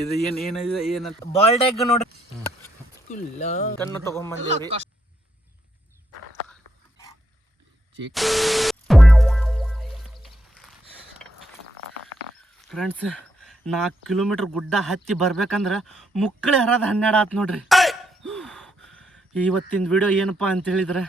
ಇದು ಏನ್ ಏನಿದೆ ಏನಂತ? ಬಾಲ್ಡ್ ಎಗ್ ನೋಡ್ರಿ ಕಣ್ಣು ತಗೊಂಬಂದಿವ್ರಿ. ಫ್ರೆಂಡ್ಸ್ ನಾಲ್ಕು ಕಿಲೋಮೀಟ್ರ್ ಗುಡ್ಡ ಹತ್ತಿ ಬರ್ಬೇಕಂದ್ರೆ ಮುಕ್ಕಳಿ ಹರದ ಹನ್ನೆರಡು ಆತ್ ನೋಡ್ರಿ. ಇವತ್ತಿನ ವಿಡಿಯೋ ಏನಪ್ಪಾ ಅಂತ ಹೇಳಿದ್ರೆ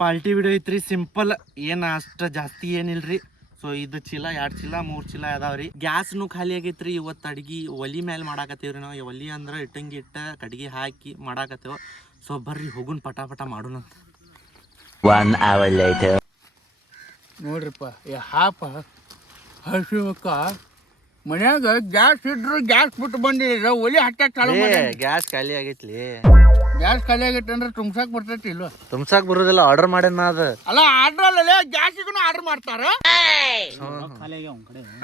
ಪಾಲ್ಟಿ ವಿಡಿಯೋ ಐತ್ರಿ ಸಿಂಪಲ್ ಏನು ಅಷ್ಟು ಜಾಸ್ತಿ ಏನಿಲ್ರಿ. ಸೊ ಇದು ಚೀಲ ಎರಡು ಚೀಲ ಮೂರು ಚೀಲ ಅದಾವ್ರಿ ಗ್ಯಾಸ್ನು ಖಾಲಿ ಆಗೈತ್ರಿ. ಇವತ್ತು ಅಡ್ಗಿ ಒಲಿ ಮೇಲೆ ಮಾಡಾಕತ್ತೀವ್ರಿ ನಾವು. ಈ ಒಲಿ ಅಂದ್ರೆ ಇಟ್ಟಂಗಿ ಇಟ್ಟ ಕಡ್ಗಿ ಹಾಕಿ ಮಾಡಾಕತ್ತೇವ. ಸೊ ಬರ್ರಿ ಹೋಗುನ್ ಪಟ ಪಟ later. ನೋಡ್ರಿಪ್ಪ ಈ ಹಾಪ ಹಸಿವಕ್ಕ ಮನ್ಯಾಗ ಗ್ಯಾಸ್ ಇದ್ರು ಗ್ಯಾಸ್ ಬಿಟ್ಟು ಬಂದಿರ ಒಲಿ ಮಾಡಿ ಗ್ಯಾಸ್ ಖಾಲಿ ಆಗೈತ್ಲಿ. ಗ್ಯಾಸ್ ಖಾಲಿ ಆಗೈತೆ ಅಂದ್ರೆ ತುಂಬ್ಸಾಕ್ ಬರ್ತೈತಿ ಇಲ್ವ? ತುಂಬಸಾಕ್ ಬರೋದಿಲ್ಲ ಆರ್ಡರ್ ಮಾಡ್ಯಾನ ಅದ. ಅಲ್ಲ ಆರ್ಡರ್ ಅಲ್ಲೇ ಗ್ಯಾಸಿಗೂ ಆರ್ಡರ್ ಮಾಡ್ತಾರ.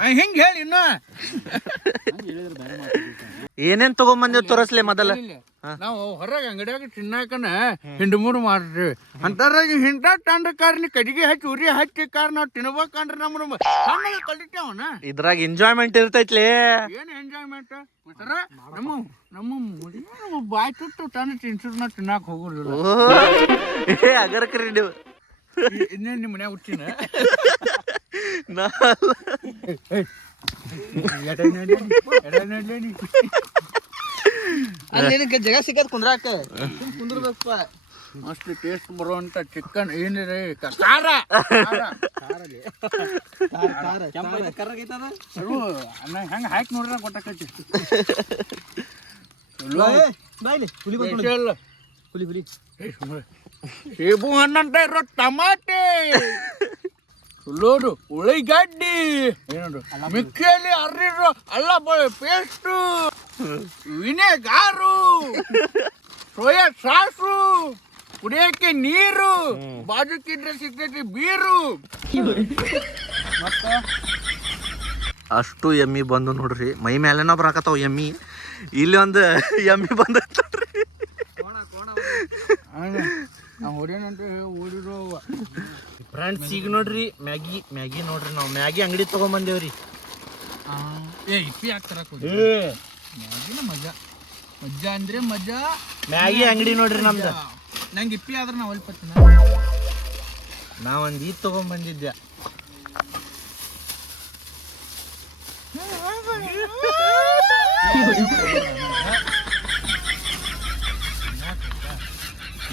ಆ, ಹಿಂಗ್ ಹೇಳಿ ಇನ್ನು. ಏನೇನ್ ತಗೊಂಬಂದೇವ್ ತೋರಿಸ್ಲಿ ಮೊದಲ. ನಾವು ಹೊರಗೆ ಅಂಗಡಿಯಾಗ ತಿನ್ನಾಕನ ಹಿಂಡ ಮೂರು ಮಾಡ್ತೀವಿ ಅಂತರಾಗ ಹಿಂಡ ತಂಡ ಕಾರ್ನಿ ಕಡಿಗೆ ಹಚ್ಚಿ ಉರಿ ಹಚ್ಚಿ ಕಾರ್ ನಾವು ತಿನ್ಬೇಕಂದ್ರೆ ನಮ್ಮ ಕಲಿತೇವನ ಇದ್ರಾಗ ಎಂಜಾಯ್ಮೆಂಟ್ ಇರ್ತೈತ್ಲಿ. ಏನ್ ಎಂಜಾಯ್ಮೆಂಟ್ ನಮ್ಮ ನಮ್ಮ ಮುಡಿ ಬಾಯ್ ತುಟ್ಟು ತಂದು ತಿನ್ಸಿರ್ ನಾವು ತಿನ್ನಾಕ ಹೋಗೋದಿಲ್ಲ. ಏ ಅಗರ್ಕ್ರಿ ನೀವು. ಇನ್ನೇನು ನಿಮ್ಮ ಮನ್ಯಾಗ ಹುಟ್ಟಿನ? ನಾ ಅಲ್ಲಿ ಜಗ ಸಿಕ್ಕದ್ ಕುಂದ್ರಾಕ? ಕುಂದ್ರಬೇಕಪ್ಪ. ಮಸ್ತ್ ಟೇಸ್ಟ್ ಬರುವಂತ ಚಿಕನ್ ಏನಿದೆ? ಖಾರ. ಅನ್ನ ಹೆಂಗ ಹಾಕಿ ನೋಡ್ರ ಗೊತ್ತಾಕೈತಿ ಹುಲಿ ಹುಲಿ ಹುಲಿ. ಏ ಸುಮ್ನೆ. ಸೇಬು ಹಣ್ಣಂತ ಇರೋ ಟಮಾಟೆ. ಲೋಡು ಉಳ್ಳಿಗಡ್ಡಿ ಏನದು? ಮಿಕ್ಕಿಯಲ್ಲಿ ಅರ್ರಿರು ಅಲ್ಲ ಬಳೆ ಪೇಸ್ಟು. ವಿನೆಗಾರು. Soya sauce. ಕುಡಿಯಕ್ಕೆ ನೀರು. ಬಾಜುಕಿದ್ರೆ ಸಿಗ್ತೈತಿ ಬೀರು. ಮತ್ತ? ಅಷ್ಟು ಎಮ್ಮಿ ಬಂದು ನೋಡ್ರಿ. ಮೈ ಮೇಲೆನ ಬರಾಕತ್ತಾವ ಎಮ್ಮಿ. ಇಲ್ಲಿ ಒಂದು ಎಮ್ಮಿ ಬಂದ್ರಿ ನೋಡ್ರಿ. ಫ್ರೆಂಡ್ಸ್ ಈಗ ನೋಡ್ರಿ ಮ್ಯಾಗಿ ಮ್ಯಾಗಿ ನೋಡ್ರಿ ನಾವು ಮ್ಯಾಗಿ ಅಂಗಡಿ ತಗೊಂಬಂದೇವ್ರಿ ಏ ಇಪ್ಪಿ ಹಾಕ್ತಾರ ಮ್ಯಾಗಿನ ಮಜಾ ಮಜಾ ಅಂದ್ರೆ ಮಜಾ ಮ್ಯಾಗಿ ಅಂಗಡಿ ನೋಡ್ರಿ ನಮ್ದು ನಂಗೆ ಇಪ್ಪಿ ಆದ್ರೆ ನಾವು ಅಲ್ಪ ತಿನ್ನ ನಾವೊಂದು ಈದ್ ತಗೊಂಬಂದಿದ್ದೆ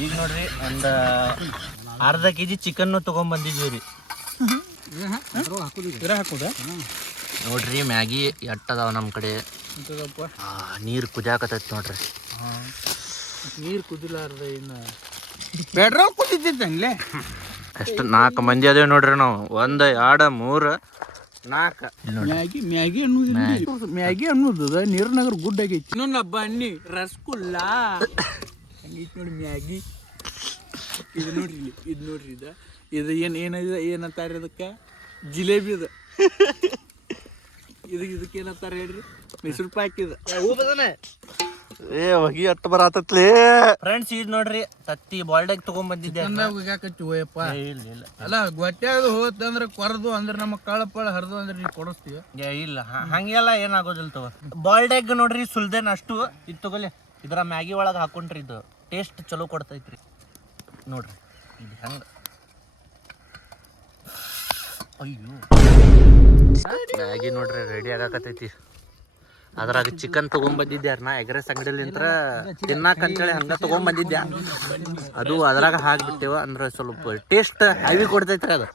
ಈಗ ನೋಡ್ರಿ ಒಂದು ಅರ್ಧ ಕೆ ಜಿ ಚಿಕನ್ನು ಬಂದಿದ್ವಿ ರೀ. ಇರ ಹಾಕೋದ? ನೋಡ್ರಿ ಮ್ಯಾಗಿ ಎಟ್ಟದಾವ ನಮ್ಮ ಕಡೆ. ಅಂತದಪ್ಪ ನೀರು ಕುದಿಯಾಕತೈತಿ ನೋಡ್ರಿ. ನೀರು ಕುದಿಲಾರ್ದ ಇನ್ನು. ಪೆಟ್ರೋಲ್ ಕುದಿತೈತಂಗ್ಲೆ ಎಷ್ಟು ನಾಲ್ಕು ಮಂದಿ ಅದೇವ್ ನೋಡ್ರಿ ನಾವು. ಒಂದು ಎರಡು ಮೂರು ನಾಲ್ಕು ಮ್ಯಾಗಿ ಮ್ಯಾಗಿ ಅನ್ನೋದು ಮ್ಯಾಗಿ. ಅನ್ನೋದು ನೀರ್ನಗರ ಗುಡ್ಡ ಆಗೈತಿ ಇನ್ನೊಂದು ಬನ್ನಿ ರಸಗುಲ್ಲ. ಹಂಗೈತಿ ನೋಡಿ ಮ್ಯಾಗಿ. ಇದು ನೋಡ್ರಿ ಇಲ್ಲಿ ಇದು ನೋಡ್ರಿ ಇದು. ಇದು ಏನು ಏನಿದೆ ಏನಂತಾರೆ ಇದಕ್ಕೆ? ಜಿಲೇಬಿ ಇದು. ಇದಕ್ಕೆ ಇದಕ್ಕೆ ಏನಂತಾರೆ ಹೇಳ್ರಿ? ಮೈಸೂರು ಪಾಕ್ ಇದು. ಏ ಹೊಗಿ ಅಟ್ಟು ಬರತತ್ಲಿ. ಫ್ರೆಂಡ್ಸ್ ಇದು ನೋಡ್ರಿ ತತ್ತಿ ಬಾಲ್ಡಾಗ ತಗೊಂಡ್ ಬಂದಿದ್ದೆ. ಹೋಗ್ಯಾಕತ್ತಿ ಓಯಪ್ಪ. ಇಲ್ಲ ಇಲ್ಲ. ಅಲ್ಲ ಗೊತ್ತಾಗದು ಹೋತಂದ್ರೆ ಕೊರದು ಅಂದ್ರೆ ನಮ್ಮ ಕಳಪಳ ಪಾಳ ಹರಿದು ಅಂದ್ರೆ ನೀವು ಕೊಡಿಸ್ತೀವಿ. ಏ, ಇಲ್ಲ ಹಂಗೆಲ್ಲ ಏನಾಗೋದಿಲ್ಲ ತಗೋ. ಬಾಲ್ಡಾಗ್ ನೋಡ್ರಿ ಸುಲ್ದೇನ ಅಷ್ಟು. ಇದು ತಗೊಲಿ ಇದ್ರ ಮ್ಯಾಗಿ ಒಳಗೆ ಹಾಕೊಂಡ್ರಿ ಇದು. ಟೇಸ್ಟ್ ಚಲೋ ಕೊಡ್ತೈತ್ರಿ. ನೋಡ್ರಿ ಇದು ಹೆಂಗೆ? ಅಯ್ಯೋ. ಮ್ಯಾಗಿ ನೋಡ್ರಿ ರೆಡಿ ಆಗಾಕತೈತಿ ಅದ್ರಾಗ ಚಿಕನ್ ತಗೊಂಬಂದಿದ್ದೆ ನಾ ಎಗ್ರೆಸ್ ಅಂಗಡಿಲಿಂತ್ರ ತಿನ್ನಾಕ ಅಂತೇಳಿ ಹಂಗ ತಗೊಂಬಂದಿದ್ದೆ. ಅದು ಅದ್ರಾಗ ಹಾಕ್ಬಿಟ್ಟೇವ ಅಂದ್ರೆ ಸ್ವಲ್ಪ ಟೇಸ್ಟ್ ಹೆವಿ ಕೊಡ್ತೈತ್ರಿ ಅದು.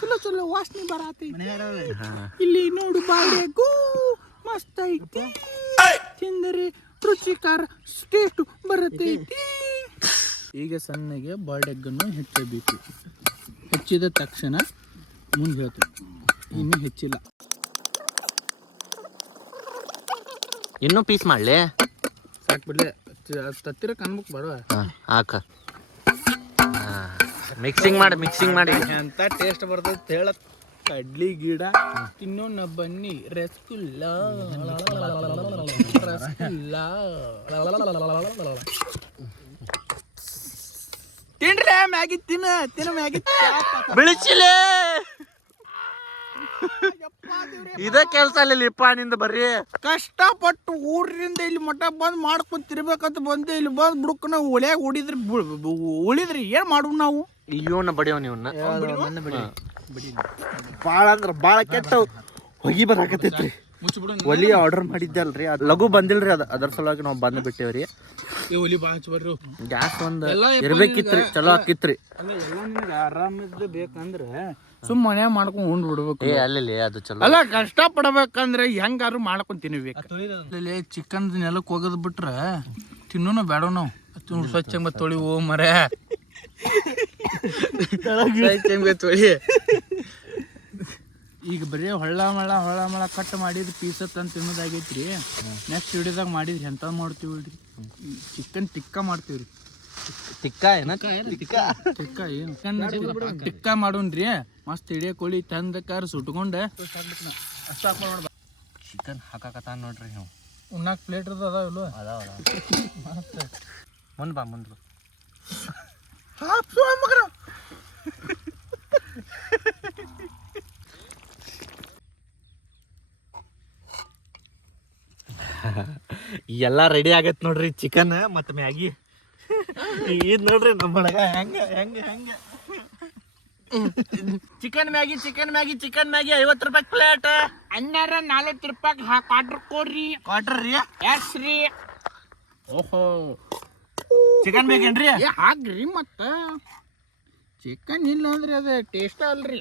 ಚಲೋ ಚಲೋ ವಾಸನೆ ಬರತೈತಿ. ಇಲ್ಲಿ ನೋಡು ಬಾಳೆಗೂ ಮಸ್ತ್ ಐತಿ. ತಿಂದರೆ. ರುಚಿಕಾರ ಟೇಸ್ಟ್ ಬರುತ್ತೈತಿ ಈಗ ಸಣ್ಣಗೆ ಬಾಳೆಗ್ಗನ್ನು ಹೆಚ್ಚಬೇಕು ಹೆಚ್ಚಿದ ತಕ್ಷಣ ಮುಂದೆ ಹೇಳ್ತೀನಿ ಇನ್ನು ಹೆಚ್ಚಿಲ್ಲ ಇನ್ನೂ ಪೀಸ್ ಮಾಡಲಿ ಸಾಕು ಬಿಡ್ಲೆ ತತ್ತಿರ ಕನ್ಬೇಕು ಬರೋ ಹಾಕ ಮಿಕ್ಸಿಂಗ್ ಮಾಡಿ ಮಿಕ್ಸಿಂಗ್ ಮಾಡಿ ಅಂತ ಟೇಸ್ಟ್ ಬರ್ತೈತೆ ಹೇಳ ಕಡ್ಲಿ ಗಿಡ ತಿನ್ನೋಣ ಬನ್ನಿ ರಸಗುಲ್ಲ ತಿನ್ರಿ ಮ್ಯಾಗಿ ತಿನ್ನ ತಿನ್ನ ಮ್ಯಾಗಿ. ಬಿಳಿಸಿಲೆ ಇದೇ ಕೆಲ್ಸ ಅಲ್ಲಿಪ್ಪ ನಿಂದ ಬರ್ರಿ. ಕಷ್ಟಪಟ್ಟು ಊರಿಂದ ಇಲ್ಲಿ ಮಠ ಬಂದ್ ಮಾಡ್ಕೊಂಡ್ ತಿರ್ಬೇಕಂತ ಬಂದೆ ಇಲ್ಲಿ ಬಂದ್ ಬುಡಕ್ ನಾವು ಒಳ್ಯಾಗ ಉಳಿದ್ರಿ ಉಳಿದ್ರಿ ಏನ್ ಮಾಡುವ ನಾವು? ಇವನ್ನ ಬಡಿಯವ್ ನೀವನ್ನ ಬಾಳ ಅಂದ್ರ ಬಾಳ ಕೆಟ್ಟ ಹೊಗಿ ಬರಾಕತ್ತೈತ್ರಿ. ಒಲಿ ಆರ್ಡರ್ ಮಾಡಿದ್ದೆ ಅಲ್ರಿ ಅದ್ ಲಘು ಬಂದಿಲ್ರಿ ಅದ ಅದ್ರ ಸಲುವಾಗಿ ನಾವು ಬಂದ್ ಬಿಟ್ಟೇವ್ರಿ. ಒಲಿ ಬಾ ಗ್ಯಾಸ್ ಒಂದ್ ಇರ್ಬೇಕಿತ್ರಿ ಚಲೋ ಆಕಿತ್ರಿ. ಅಲ್ಲ ಎಲ್ಲ ನಿಮ್ಗೆ ಆರಾಮಿದ್ದು ಬೇಕಂದ್ರೆ ಸುಮ್ ಮನ್ಯಾಗ ಮಾಡ್ಕೊಂಡ್ ಉಂಡ್ ಬಿಡ್ಬೇಕು ಏ ಅಲ್ಲಿ ಅದು ಚಲೋ. ಅಲ್ಲ ಕಷ್ಟ ಪಡ್ಬೇಕಂದ್ರೆ ಹೆಂಗಾರು ಮಾಡ್ಕೊಂಡ್ ತಿನ್ಬೇಕು. ಚಿಕನ್ ನೆಲಕ್ಕೆ ಹೋಗದ್ ಬಿಟ್ರ ತಿನ್ನೋನು ಬೇಡ ನಾವು. ಸ್ವಚ್ಛ ಮತ್ತೆ ತೊಳಿ ಓ ಮರ. ಸ್ವಚ್ಛ ತೊಳಿ. ಈಗ ಬರೀ ಹೊಳ್ಳ ಮಳ ಹೊಳ್ಳ ಮಳ ಕಟ್ ಮಾಡಿದ ಪೀಸ ತಂದು ತಿನ್ನೋದಾಗೈತ್ರಿ. ನೆಕ್ಸ್ಟ್ ವಿಡಿಯೋದಾಗ ಮಾಡಿದ್ರಿ ಎಂತ ಮಾಡ್ತೀವಿ ರೀ ಚಿಕನ್ ಟಿಕ್ಕ ಮಾಡ್ತೀವಿ ರೀ ಏನ? ತಿಕ್ಕ ಟಿಕ್ಕ. ಏನು? ಟಿಕ್ಕ ರೀ ಮಸ್ತ್ ಹಿಡಿಯ ಕೋಳಿ ತಂದ ಕಾರ್ ಸುಟ್ಕೊಂಡೆ. ಚಿಕನ್ ಹಾಕಾಕತ್ತ ನೋಡ್ರಿ ನೀವು ಉಣ್ಣಾಕ್ ಪ್ಲೇಟ್ ಅದಾವ ಇಲ್ವ ಅದಾವ ಮುಂದ್ ಬಾ ಮುಂದ್ ಬಾ. ಎಲ್ಲ ರೆಡಿ ಆಗತ್ತೆ ನೋಡ್ರಿ ಚಿಕನ್ ಮತ್ತು ಮ್ಯಾಗಿ. ಇದ್ ನೋಡ್ರಿ ನಮ್ಮೊಳಗ ಹೆಂಗ ಹೆಂಗ ಹೆಂಗ. Chicken Maggi chicken Maggi chicken Maggi ಐವತ್ತು ರೂಪಾಯಿ ಪ್ಲೇಟ್ ಹನ್ನೆರ ನಲ್ವತ್ತು ರೂಪಾಯಿ ಆರ್ಡ್ರ್ ಕೊಡ್ರಿ. ಕ್ವಾಟ್ರ್ ರೀ? ಎಸ್ ರೀ. ಓಹೋ. ಚಿಕನ್ ಬೇಕೇನ್ರಿ ಹಾಕ್ರಿ ಮತ್ತ. ಚಿಕನ್ ಇಲ್ಲ ಅಂದ್ರೆ ಅದು ಟೇಸ್ಟ್ ಅಲ್ರಿ.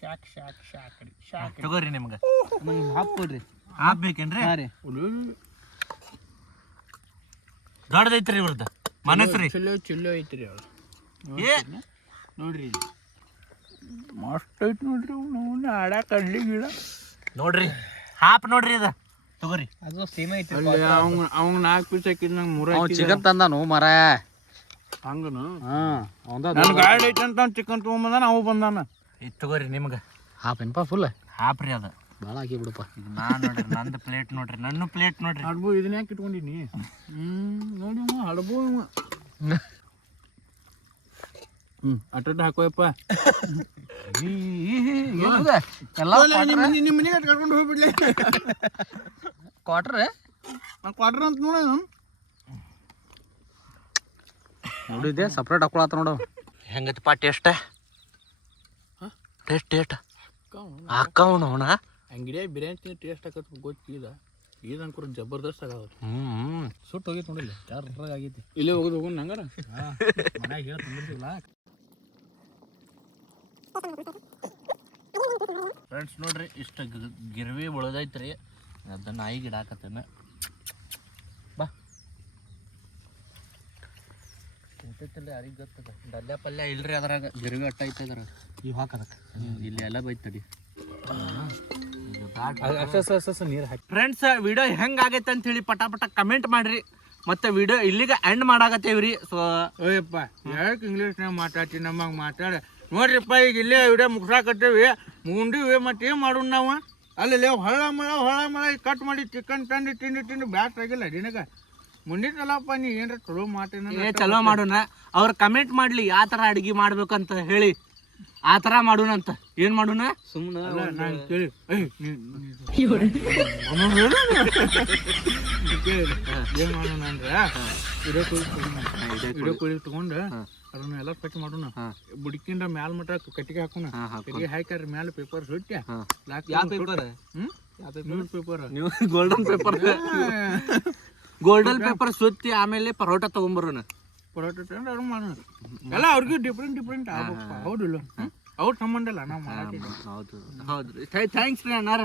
ಶಾಕ್ ಶಾಕ್ ಶಾಕ್ ರೀ ಶಾಕ್ ತಗೋರಿ ನಿಮ್ಗೆ. ಹಾಕ್ಕೊಡ್ರಿ ಹಾಕ್ ಬೇಕೇನ್ರಿ ರೀ. ದೊಡ್ಡದೈತ್ರಿ ಇವ್ರದ್ದು ಮನಸ್ರಿ ಚಲೋ ಚಲೋ ಐತ್ರಿ ಅವ್ರು. ಏ! ನೋಡ್ರಿ ಮಸ್ತ್ ಐತಿ ನೋಡ್ರಿ ಅವನು. ಆಡಾಕ ಅಡ್ಲಿ ಗಿಡ. ನೋಡ್ರಿ. ಹಾಪ್ ನೋಡ್ರಿ ಅದ ತಗೋರಿ. ಅದು ಸೇಮ್ ಐತಿ ಅಲ್ಲಿ ಅವ್ನ ಅವ್ನ ನಾಲ್ಕು ಪೀಸ್ ಹಾಕಿದ್ ನಂಗೆ ಮೂರ ಚಿಕನ್ ತಂದಾನು ಮರ ಹಂಗನು? ಹಾಂ ಅವಂದ ನನ್ನ ಗಾಡಿ ಐತೆ ಅಂತ ಚಿಕನ್ ತೊಗೊಂಬಂದಾನ ಅವು ಬಂದಾನ. ಇತ್ತು ತಗೋರಿ ನಿಮ್ಗೆ. ಹಾಪೇನಪ್ಪ ಫುಲ್ ಹಾಪ್ರಿ ಅದ. ಭಾಳ ಹಾಕಿ ಬಿಡಪ್ಪ. ನಾನು ನೋಡ್ರಿ ನಂದು ಪ್ಲೇಟ್ ನೋಡ್ರಿ ನನ್ನ ಪ್ಲೇಟ್ ನೋಡ್ರಿ. ಹಡ್ಬು ಇದನ್ನ ಯಾಕೆ ಇಟ್ಕೊಂಡಿನಿ ಹ್ಮ್ ನೋಡಿ ಹಡಬು ಹ್ಮ್ ಅಟ್ಟ ಹಾಕೋಯಪ್ಪ. ಎಲ್ಲ ನಿಮ್ಮ ನಿಮ್ಮ ಮನೆಗೆ ಕರ್ಕೊಂಡು ಹೋಗ್ಬಿಡ್ಲಿ. ಕ್ವಾರ್ಟರ್ ನಾನು ಕ್ವಾರ್ಟರ್ ಅಂತ ನೋಡ ನೋಡಿದ್ದೆ ಸಪ್ರೇಟ್ ಹಾಕೊಳತ್ತ ನೋಡು. ಹೆಂಗೈತಪ್ಪ ಟೇಸ್ಟ್ ಟೇಸ್ಟ್ ಟೇಸ್ಟ್ ಹಾಕವಣ ಅವನ ಅಂಗಡಿಯಾಗ ಬಿರಿಯಾನಿ ಟೇಸ್ಟ್ ಆಗತ್ತೆ ಗೊತ್ತಿಲ್ಲ. ಇದು ಅನ್ಕೂರ ಜಬರ್ದಸ್ತ್ ಆಗೋದು ಹ್ಞೂ ಸುಟ್ಟು ಹೋಗಿತ್ತು ನೋಡಿಲ್ಲ ಯಾರ ಆಗೈತಿ ಇಲ್ಲೇ ಹೋಗೋದು ಹೋಗೋಣ ನಂಗಾರ ಮನ್ಯಾಗ ಹೇಳಿ ತಂದಿರ್ತಿಲ್ಲ ಫ್ರೆಂಡ್ಸ್ ನೋಡ್ರಿ ಇಷ್ಟ ಗಿರ್ವಿ ಉಳ್ದೈತ್ರಿ ಅದನ್ನ ನಾಯಿ ಗಿಡ ಹಾಕತ್ತೇನ. ಬಾ. ಊಟತ್ತಲ್ಲ ಯಾರಿಗೆ ಗೊತ್ತದ? ಡಲ್ಯ ಪಲ್ಯ ಇಲ್ರಿ ಅದ್ರಾಗ. ಗಿರ್ವಿ ಅಟ್ಟ ಐತೆ ಅದ್ರಾಗ. ಇವ್ ಹಾಕದಕ್ಕೆ ಇಲ್ಲಿ ಎಲ್ಲ ಬೈತಡಿ ನೀರು ಹಾಕಿ. ಫ್ರೆಂಡ್ಸ್ ವಿಡಿಯೋ ಹೆಂಗ್ ಆಗೈತೆ ಅಂತ ಹೇಳಿ ಪಟ ಪಟ ಕಮೆಂಟ್ ಮಾಡ್ರಿ. ಮತ್ತೆ ವಿಡಿಯೋ ಇಲ್ಲಿಗೆ ಎಂಡ್ ಮಾಡಾಕತ್ತೇವ್ರಿ. ಸೊ ಓಯಪ್ಪ ಯಾಕೆ ಇಂಗ್ಲೀಷ್ನಾಗ ಮಾತಾಡ್ತಿ ನಮ್ಮಂಗ್ ಮಾತಾಡ. ನೋಡ್ರಿಪ್ಪ ಈಗ ಇಲ್ಲೇ ವಿಡಿಯೋ ಮುಗ್ಸಾಕತ್ತೇವಿ. ಮುಂಡಿವಿ ಮತ್ತೆ ಏನು ಮಾಡೋಣ ನಾವು? ಅಲ್ಲಿ ಹೊಳ ಮಳ ಹೊಳ ಮಳ ಕಟ್ ಮಾಡಿ ಚಿಕನ್ ತಂದು ತಿಂದು ತಿಂದು ಬ್ಯಾಟ್ ಆಗಿಲ್ಲ ನಿನಗ? ಮುಂದಿತ್ತಲ್ಲಪ್ಪ ನೀ ಏನ್ರ ಚಲೋ ಮಾಡ್ತೀನಿ ಏ ಚಲೋ ಮಾಡೋಣ. ಅವ್ರು ಕಮೆಂಟ್ ಮಾಡ್ಲಿ ಯಾವ ತರ ಅಡಿಗೆ ಮಾಡ್ಬೇಕಂತ ಹೇಳಿ. ಆ ತರ ಮಾಡೋಣಂತ ಏನ್ ಮಾಡೋಣ? ಸುಮ್ಮನೆ. ಏನ್ ಮಾಡೋಣ ಅಂದ್ರೆ ಇದೇ ಕುಳಿ ವಿಡಿಯೋ ಕುಳಿ ತಗೊಂಡು. ಅದನ್ನ ಎಲ್ಲ ಸ್ವಚ್ಛ ಮಾಡೋಣ. ಬುಡಕಿಂದ ಮ್ಯಾಲ ಮಟ್ಟ ಕಟ್ಟಿಗೆ ಹಾಕೋಣ. ಕಟ್ಟಿಗೆ ಹಾಕ್ಯಾರ ಮ್ಯಾಲ ಪೇಪರ್ ಸುಟ್ಟ ಯಾವ ಪೇಪರ್ ಹ್ಮ್? ನ್ಯೂಸ್ ಪೇಪರ್ ನೀವು ಗೋಲ್ಡನ್ ಪೇಪರ್ ಗೋಲ್ಡನ್ ಪೇಪರ್ ಸುತ್ತಿ ಆಮೇಲೆ ಪರೋಟ ತಗೊಂಬರೋಣ ಪರೋಟ ಮಾಡೋಣ. ಎಲ್ಲ ಅವ್ರಿಗೂ ಡಿಫ್ರೆಂಟ್ ಡಿಫ್ರೆಂಟ್ ಹೌದು ಹೌದಿಲ್ಲ. ಅವ್ರ ಇಲ್ಲ ನಾವು ಹೌದು ಹೌದು. ಥ್ಯಾಂಕ್ಸ್ ರೀ ಅಣ್ಣಾರ.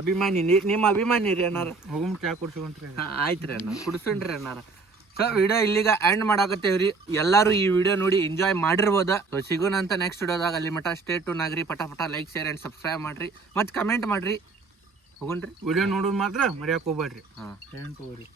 ಅಭಿಮಾನಿ ನಿಮ್ಮ ಅಭಿಮಾನಿ ರೀ ಅಣ್ಣಾರ. ಹೋಗಮ್ ಚಾ ಕುಡ್ಸುವಂತ್ರಿ ಆಯ್ತು ರೀ ಅಣ್ಣ ಕುಡಿಸ್ಕೊಂಡ್ರಿ ಅಣ್ಣಾರ. ಸೊ ವಿಡಿಯೋ ಇಲ್ಲಿಗ ಎಂಡ್ ಮಾಡಾಕತ್ತೇವ್ರಿ. ಎಲ್ಲರೂ ಈ ವಿಡಿಯೋ ನೋಡಿ ಎಂಜಾಯ್ ಮಾಡಿರ್ಬೋದ? ಸೊ ಸಿಗೋಣ ಅಂತ ನೆಕ್ಸ್ಟ್ ವಿಡಿಯೋದಾಗ ಅಲ್ಲಿ ಮಟ ಸ್ಟೇ ಟು ನಾಗ್ರಿ ಪಟ ಪಟ ಲೈಕ್ ಶೇರ್ ಆ್ಯಂಡ್ ಸಬ್ಸ್ಕ್ರೈಬ್ ಮಾಡಿರಿ. ಮತ್ತು ಕಮೆಂಟ್ ಮಾಡ್ರಿ. ಹೋಗೋಣ್ರಿ. ವಿಡಿಯೋ ನೋಡೋದು ಮಾತ್ರ ಮರ್ಯಾಕೆ ಹೋಗ್ಬೇಡ್ರಿ. ಹಾಂ. ಏನು ತಗೋರಿ